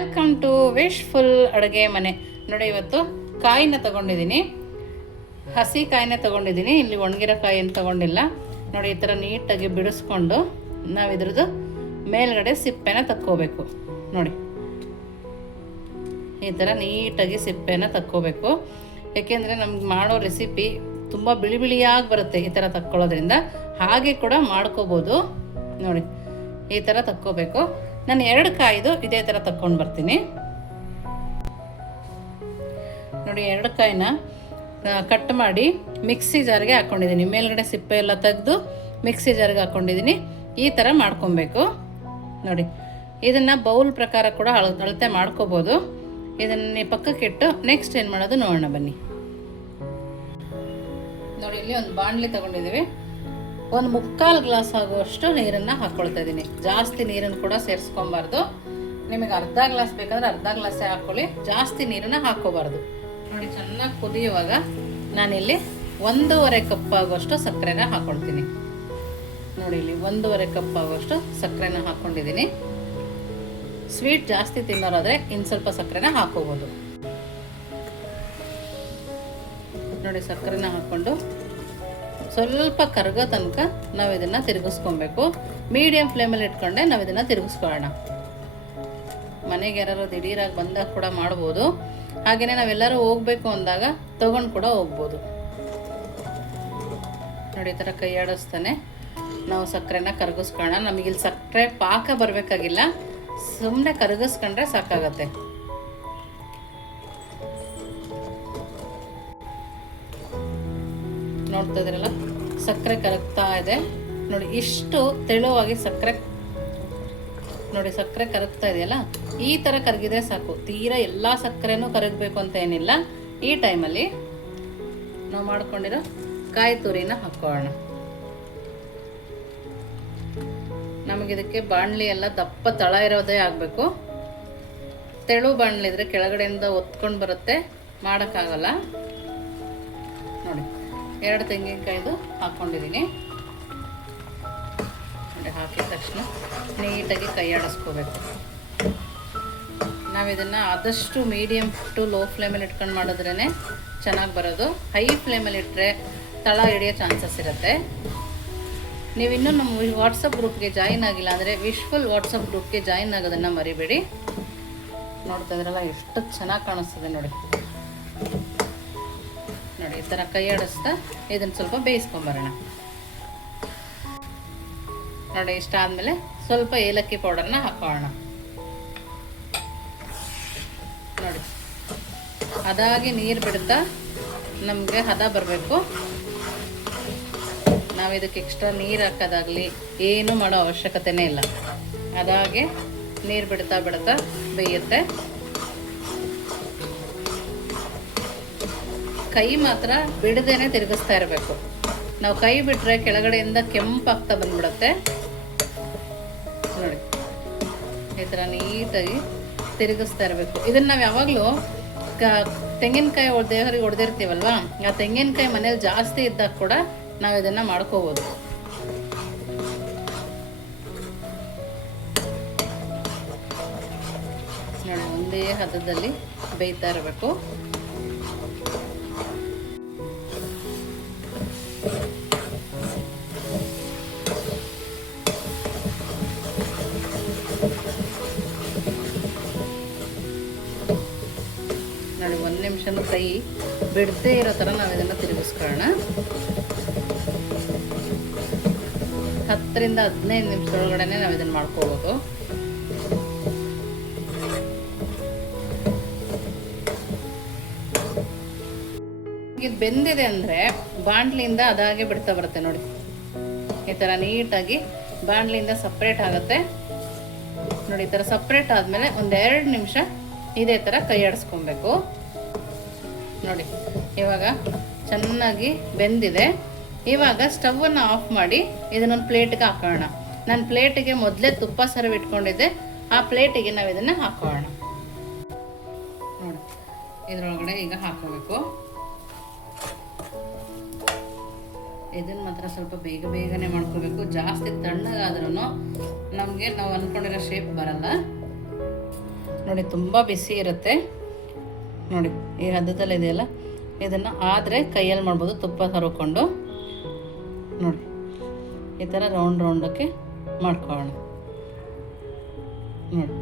Welcome to wishful ಅಡುಗೆ ಮನೆ. ನೋಡಿ, ಇವತ್ತು ಕಾಯಿನ ತಗೊಂಡಿದ್ದೀನಿ, ಹಸಿ ಕಾಯಿನ ತಗೊಂಡಿದ್ದೀನಿ. ಇಲ್ಲಿ ಒಣಗಿರೋ ಕಾಯಿಯನ್ನು ತಗೊಂಡಿಲ್ಲ. ನೋಡಿ, ಈ ಥರ ನೀಟಾಗಿ ಬಿಡಿಸ್ಕೊಂಡು ನಾವು ಇದ್ರದ್ದು ಮೇಲ್ಗಡೆ ಸಿಪ್ಪೆನ ತಕ್ಕೋಬೇಕು. ನೋಡಿ, ಈ ಥರ ನೀಟಾಗಿ ಸಿಪ್ಪೆನ ತಕ್ಕೋಬೇಕು. ಏಕೆಂದರೆ ನಮ್ಗೆ ಮಾಡೋ ರೆಸಿಪಿ ತುಂಬ ಬಿಳಿ ಬಿಳಿಯಾಗಿ ಬರುತ್ತೆ ಈ ಥರ ತಕ್ಕೊಳ್ಳೋದ್ರಿಂದ. ಹಾಗೆ ಕೂಡ ಮಾಡ್ಕೋಬೋದು. ನೋಡಿ, ಈ ಥರ ತಕ್ಕೋಬೇಕು. ನಾನು 2 ಕಾಯಿದು ಇದೇ ಥರ ತಕ್ಕೊಂಡು ಬರ್ತೀನಿ. ನೋಡಿ, 2 ಕಾಯಿನ ಕಟ್ ಮಾಡಿ ಮಿಕ್ಸಿ ಜಾರ್ಗೆ ಹಾಕ್ಕೊಂಡಿದ್ದೀನಿ. ಮೇಲ್ಗಡೆ ಸಿಪ್ಪೆ ಎಲ್ಲ ತೆಗೆದು ಮಿಕ್ಸಿ ಜಾರ್ಗೆ ಹಾಕ್ಕೊಂಡಿದ್ದೀನಿ. ಈ ಥರ ಮಾಡ್ಕೊಬೇಕು. ನೋಡಿ, ಇದನ್ನು ಬೌಲ್ ಪ್ರಕಾರ ಕೂಡ ಅಳತೆ ಮಾಡ್ಕೋಬೋದು. ಇದನ್ನು ಪಕ್ಕಕ್ಕಿಟ್ಟು ನೆಕ್ಸ್ಟ್ ಏನು ಮಾಡೋದು ನೋಡೋಣ ಬನ್ನಿ. ನೋಡಿ, ಇಲ್ಲಿ ಒಂದು ಬಾಣಲಿ ತಗೊಂಡಿದ್ದೀವಿ. ಒಂದು 3/4 ಗ್ಲಾಸ್ ಆಗುವಷ್ಟು ನೀರನ್ನು ಹಾಕ್ಕೊಳ್ತಾ ಇದ್ದೀನಿ. ಜಾಸ್ತಿ ನೀರನ್ನು ಕೂಡ ಸೇರಿಸ್ಕೊಬಾರ್ದು. ನಿಮಗೆ ಅರ್ಧ ಗ್ಲಾಸ್ ಬೇಕಂದ್ರೆ ಅರ್ಧ ಗ್ಲಾಸೇ ಹಾಕ್ಕೊಳ್ಳಿ, ಜಾಸ್ತಿ ನೀರನ್ನು ಹಾಕ್ಕೋಬಾರ್ದು. ನೋಡಿ, ಚೆನ್ನಾಗಿ ಕುದಿಯುವಾಗ ನಾನಿಲ್ಲಿ 1.5 ಕಪ್ ಆಗುವಷ್ಟು ಸಕ್ಕರೆನ ಹಾಕ್ಕೊಳ್ತೀನಿ. ನೋಡಿ, ಇಲ್ಲಿ 1.5 ಕಪ್ ಆಗುವಷ್ಟು ಸಕ್ಕರೆನ ಹಾಕ್ಕೊಂಡಿದ್ದೀನಿ. ಸ್ವೀಟ್ ಜಾಸ್ತಿ ತಿನ್ನೋರಾದರೆ ಇನ್ನು ಸ್ವಲ್ಪ ಸಕ್ಕರೆನ ಹಾಕ್ಕೋಬೋದು. ನೋಡಿ, ಸಕ್ಕರೆನ ಹಾಕ್ಕೊಂಡು ಸ್ವಲ್ಪ ಕರಗೋ ತನಕ ನಾವು ಇದನ್ನು ತಿರುಗಿಸ್ಕೊಬೇಕು. ಮೀಡಿಯಮ್ ಫ್ಲೇಮಲ್ಲಿ ಇಟ್ಕೊಂಡೆ ನಾವು ಇದನ್ನು ತಿರುಗಿಸ್ಕೊಳ್ಳೋಣ. ಮನೆಗೆ ಯಾರು ದಿಢೀರಾಗಿ ಬಂದಾಗ ಕೂಡ ಮಾಡ್ಬೋದು. ಹಾಗೆಯೇ ನಾವೆಲ್ಲರೂ ಹೋಗಬೇಕು ಅಂದಾಗ ತೊಗೊಂಡು ಕೂಡ ಹೋಗ್ಬೋದು. ನೋಡಿ, ಈ ಥರ ಕೈ ಆಡಿಸ್ತಾನೆ ನಾವು ಸಕ್ಕರೆನ ಕರಗಿಸ್ಕೊಳ್ಳೋಣ. ನಮಗಿಲ್ಲಿ ಸಕ್ಕರೆ ಪಾಕ ಬರಬೇಕಾಗಿಲ್ಲ, ಸುಮ್ಮನೆ ಕರಗಿಸ್ಕೊಂಡ್ರೆ ಸಾಕಾಗತ್ತೆ. ನೋಡ್ತಾ ಇದ್ರಲ್ಲ, ಸಕ್ಕರೆ ಕರಗ್ತಾ ಇದೆ. ನೋಡಿ, ಇಷ್ಟು ತೆಳುವಾಗಿ ಸಕ್ಕರೆ ಕರಗ್ತಾ ಇದೆಯಲ್ಲ, ಈ ಥರ ಕರಗಿದ್ರೆ ಸಾಕು. ತೀರಾ ಎಲ್ಲ ಸಕ್ಕರೆನೂ ಕರಗಬೇಕು ಅಂತ ಏನಿಲ್ಲ. ಈ ಟೈಮಲ್ಲಿ ನಾವು ಮಾಡ್ಕೊಂಡಿರೋ ಕಾಯಿ ತುರಿನ ಹಾಕೋಣ. ನಮಗಿದಕ್ಕೆ ಬಾಣಲಿ ಎಲ್ಲ ದಪ್ಪ ತಳ ಇರೋದೇ ಆಗಬೇಕು. ತೆಳು ಬಾಣಲಿದ್ರೆ ಕೆಳಗಡೆಯಿಂದ ಒತ್ಕೊಂಡು ಬರುತ್ತೆ, ಮಾಡೋಕ್ಕಾಗಲ್ಲ. ನೋಡಿ, 2 ತೆಂಗಿನಕಾಯಿದು ಹಾಕ್ಕೊಂಡಿದ್ದೀನಿ. ನೋಡಿ, ಹಾಕಿದ ತಕ್ಷಣ ನೀಟಾಗಿ ಕೈ ಆಡಿಸ್ಕೋಬೇಕು. ನಾವು ಇದನ್ನು ಆದಷ್ಟು ಮೀಡಿಯಮ್ ಟು ಲೋ ಫ್ಲೇಮಲ್ಲಿ ಇಟ್ಕೊಂಡು ಮಾಡಿದ್ರೇ ಚೆನ್ನಾಗಿ ಬರೋದು. ಹೈ ಫ್ಲೇಮಲ್ಲಿ ಇಟ್ಟರೆ ತಳ ಹಿಡಿಯೋ ಚಾನ್ಸಸ್ ಇರುತ್ತೆ. ನೀವಿನ್ನೂ ನಮ್ಮ ವಾಟ್ಸಪ್ ಗ್ರೂಪ್ಗೆ ಜಾಯಿನ್ ಆಗಿಲ್ಲ ಅಂದರೆ ವಿಶ್ಫುಲ್ ವಾಟ್ಸಪ್ ಗ್ರೂಪ್ಗೆ ಜಾಯಿನ್ ಆಗೋದನ್ನು ಮರಿಬೇಡಿ. ನೋಡ್ತಾ ಇದ್ರಲ್ಲ, ಎಷ್ಟು ಚೆನ್ನಾಗಿ ಕಾಣಿಸ್ತದೆ ನೋಡಿ. ನೋಡಿ, ಈ ಥರ ಕೈ ಆಡಿಸ್ತಾ ಇದನ್ನು ಸ್ವಲ್ಪ ಬೇಯಿಸ್ಕೊಂಬರೋಣ. ನೋಡಿ, ಇಷ್ಟ ಆದಮೇಲೆ ಸ್ವಲ್ಪ ಏಲಕ್ಕಿ ಪೌಡರ್ನ ಹಾಕೋಣ. ನೋಡಿ, ಅದಾಗಿ ನೀರು ಬಿಡ್ತಾ ನಮಗೆ ಹದ ಬರಬೇಕು. ನಾವು ಇದಕ್ಕೆ ಎಕ್ಸ್ಟ್ರಾ ನೀರು ಹಾಕೋದಾಗಲಿ ಏನೂ ಮಾಡೋ ಅವಶ್ಯಕತೆನೇ ಇಲ್ಲ. ಅದಾಗೆ ನೀರು ಬಿಡ್ತಾ ಬೇಯುತ್ತೆ. ಕೈ ಮಾತ್ರ ಬಿಡದೇನೆ ತಿರುಗಿಸ್ತಾ ಇರಬೇಕು. ನಾವು ಕೈ ಬಿಟ್ಟರೆ ಕೆಳಗಡೆಯಿಂದ ಕೆಂಪಾಗ್ತಾ ಬಂದ್ಬಿಡುತ್ತೆ. ನೋಡಿ, ಈ ಥರ ನೀಟಾಗಿ ತಿರುಗಿಸ್ತಾ ಇರಬೇಕು. ಇದನ್ನು ನಾವು ಯಾವಾಗಲೂ ತೆಂಗಿನಕಾಯಿ ದೇವರಿಗೆ ಹೊಡೆದಿರ್ತೀವಲ್ವ, ಆ ತೆಂಗಿನಕಾಯಿ ಮನೇಲಿ ಜಾಸ್ತಿ ಇದ್ದಾಗ ಕೂಡ ನಾವು ಇದನ್ನು ಮಾಡ್ಕೋಬೋದು. ನೋಡಿ, ಒಂದೇ ಹದದಲ್ಲಿ ಬೇಯ್ತಾ ಇರಬೇಕು. ನೋಡಿ, 1 ನಿಮಿಷನೂ ಕೈ ಬಿಡದೇ ಇರೋ ಥರ ನಾವು ಇದನ್ನು ತಿರುಗಿಸ್ಕೊಳ್ಳೋಣ. 10 ರಿಂದ 15 ನಿಮಿಷದೊಳಗಡೆ ನಾವು ಇದನ್ನು ಮಾಡ್ಕೋಬೋದು. ಇದು ಬೆಂದಿದೆ ಅಂದರೆ ಬಾಣಲಿಯಿಂದ ಅದಾಗೆ ಬಿಡ್ತಾ ಬರುತ್ತೆ. ನೋಡಿ, ಈ ಥರ ನೀಟಾಗಿ ಬಾಣಲಿಯಿಂದ ಸಪ್ರೇಟ್ ಆಗುತ್ತೆ. ನೋಡಿ, ಈ ಥರ ಸಪ್ರೇಟ್ ಆದಮೇಲೆ 1-2 ನಿಮಿಷ ಇದೇ ಥರ ಕೈ ಆಡಿಸ್ಕೊಬೇಕು. ನೋಡಿ, ಇವಾಗ ಚೆನ್ನಾಗಿ ಬೆಂದಿದೆ. ಇವಾಗ ಸ್ಟವನ್ನು ಆಫ್ ಮಾಡಿ ಇದನ್ನೊಂದು ಪ್ಲೇಟ್ಗೆ ಹಾಕೋಣ. ನಾನು ಪ್ಲೇಟಿಗೆ ಮೊದಲೇ ತುಪ್ಪ ಸರ್ವ್ ಇಟ್ಕೊಂಡಿದ್ದೆ, ಆ ಪ್ಲೇಟಿಗೆ ನಾವು ಇದನ್ನು ಹಾಕೋಣ. ನೋಡಿ, ಇದರೊಳಗಡೆ ಈಗ ಹಾಕೋಬೇಕು. ಇದನ್ನು ಮಾತ್ರ ಸ್ವಲ್ಪ ಬೇಗನೆ ಮಾಡ್ಕೋಬೇಕು. ಜಾಸ್ತಿ ತಣ್ಣಗಾದ್ರೂ ನಮಗೆ ನಾವು ಅಂದ್ಕೊಂಡಿರೋ ಶೇಪ್ ಬರಲ್ಲ. ನೋಡಿ ತುಂಬ ಬಿಸಿ ಇರುತ್ತೆ ನೋಡಿ. ಈ ಹದದಲ್ಲಿ ಇದೆಯಲ್ಲ, ಇದನ್ನು ಆದರೆ ಕೈಯಲ್ಲಿ ಮಾಡ್ಬೋದು, ತುಪ್ಪ ಹರ್ಕೊಂಡು ನೋಡಿ ಈ ಥರ ರೌಂಡಕ್ಕೆ ಮಾಡ್ಕೊಳ್ಳೋಣ ನೋಡಿ.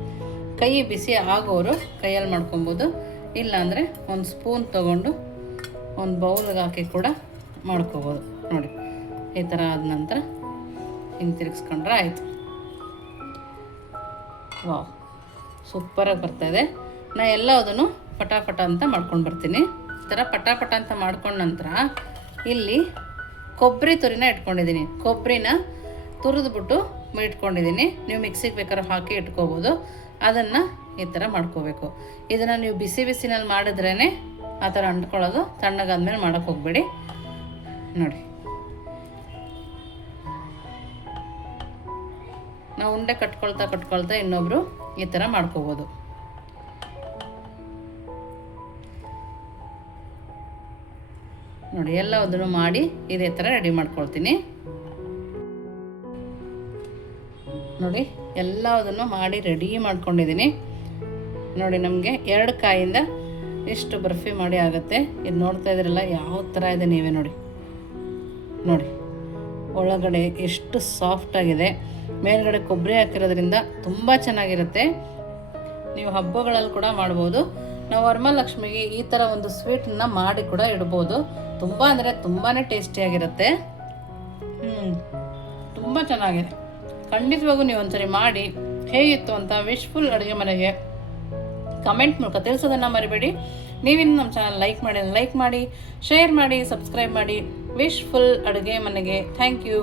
ಕೈ ಬಿಸಿ ಆಗೋರು ಕೈಯಲ್ಲಿ ಮಾಡ್ಕೊಬೋದು, ಇಲ್ಲಾಂದರೆ ಒಂದು ಸ್ಪೂನ್ ತೊಗೊಂಡು ಒಂದು ಬೌಲ್ಗೆ ಹಾಕಿ ಕೂಡ ಮಾಡ್ಕೋಬೋದು ನೋಡಿ. ಈ ಥರ ಆದ ನಂತರ ಹಿಂಗೆ ತಿರುಗಿಸ್ಕೊಂಡ್ರೆ ಆಯಿತು. ವಾವ್, ಸೂಪರಾಗಿ ಬರ್ತಾಯಿದೆ. ನಾ ಎಲ್ಲದನ್ನು ಪಟಾಪಟ ಅಂತ ಮಾಡ್ಕೊಂಡು ಬರ್ತೀನಿ. ಈ ಥರ ಪಟಾಪಟ ಅಂತ ಮಾಡ್ಕೊಂಡ ನಂತರ ಇಲ್ಲಿ ಕೊಬ್ಬರಿ ತುರಿನ ಇಟ್ಕೊಂಡಿದ್ದೀನಿ. ಕೊಬ್ಬರಿನ ತುರಿದ್ಬಿಟ್ಟು ಇಟ್ಕೊಂಡಿದ್ದೀನಿ. ನೀವು ಮಿಕ್ಸಿಗೆ ಬೇಕಾದ್ರೆ ಹಾಕಿ ಇಟ್ಕೋಬೋದು. ಅದನ್ನು ಈ ಥರ ಮಾಡ್ಕೋಬೇಕು. ಇದನ್ನು ನೀವು ಬಿಸಿ ಬಿಸಿನಲ್ಲಿ ಮಾಡಿದ್ರೇ ಆ ಥರ ಅಂಟ್ಕೊಳ್ಳೋದು. ತಣ್ಣಗಾದ್ಮೇಲೆ ಮಾಡೋಕ್ಕೆ ಹೋಗಬೇಡಿ ನೋಡಿ. ನಾವು ಉಂಡೆ ಕಟ್ಕೊಳ್ತಾ ಇನ್ನೊಬ್ಬರು ಈ ಥರ ಮಾಡ್ಕೋಬೋದು. ನೋಡಿ ಎಲ್ಲದನ್ನು ಮಾಡಿ ಇದೇ ಥರ ರೆಡಿ ಮಾಡ್ಕೊಳ್ತೀನಿ ನೋಡಿ. ಎಲ್ಲದನ್ನು ಮಾಡಿ ರೆಡಿ ಮಾಡ್ಕೊಂಡಿದ್ದೀನಿ ನೋಡಿ. ನಮಗೆ 2 ಕಾಯಿಂದ ಇಷ್ಟು ಬರ್ಫಿ ಮಾಡಿ ಆಗುತ್ತೆ. ಇದು ನೋಡ್ತಾ ಇದ್ರಲ್ಲ ಯಾವ ಥರ ಇದೆ ನೀವೇ ನೋಡಿ. ನೋಡಿ ಒಳಗಡೆ ಎಷ್ಟು ಸಾಫ್ಟಾಗಿದೆ. ಮೇಲ್ಗಡೆ ಕೊಬ್ಬರಿ ಹಾಕಿರೋದ್ರಿಂದ ತುಂಬ ಚೆನ್ನಾಗಿರುತ್ತೆ. ನೀವು ಹಬ್ಬಗಳಲ್ಲಿ ಕೂಡ ಮಾಡ್ಬೋದು. ನಾವು ವರಮಹಾಲಕ್ಷ್ಮಿಗೆ ಈ ಥರ ಒಂದು ಸ್ವೀಟನ್ನು ಮಾಡಿ ಕೂಡ ಇಡ್ಬೋದು. ತುಂಬ ಅಂದರೆ ತುಂಬಾ ಟೇಸ್ಟಿಯಾಗಿರುತ್ತೆ. ತುಂಬ ಚೆನ್ನಾಗಿದೆ. ಖಂಡಿತವಾಗೂ ನೀವು ಒಂದ್ಸರಿ ಮಾಡಿ ಹೇಗಿತ್ತು ಅಂತ ವಿಶ್ಫುಲ್ ಅಡುಗೆ ಮನೆಗೆ ಕಮೆಂಟ್ ಮೂಲಕ ತಿಳಿಸೋದನ್ನು ಮರಿಬೇಡಿ. ನೀವಿನ್ನು ನಮ್ಮ ಚಾನಲ್ ಲೈಕ್ ಮಾಡಿ, ಶೇರ್ ಮಾಡಿ, ಸಬ್ಸ್ಕ್ರೈಬ್ ಮಾಡಿ. ವಿಶ್ಫುಲ್ ಅಡುಗೆ ಮನೆಗೆ ಥ್ಯಾಂಕ್ ಯು.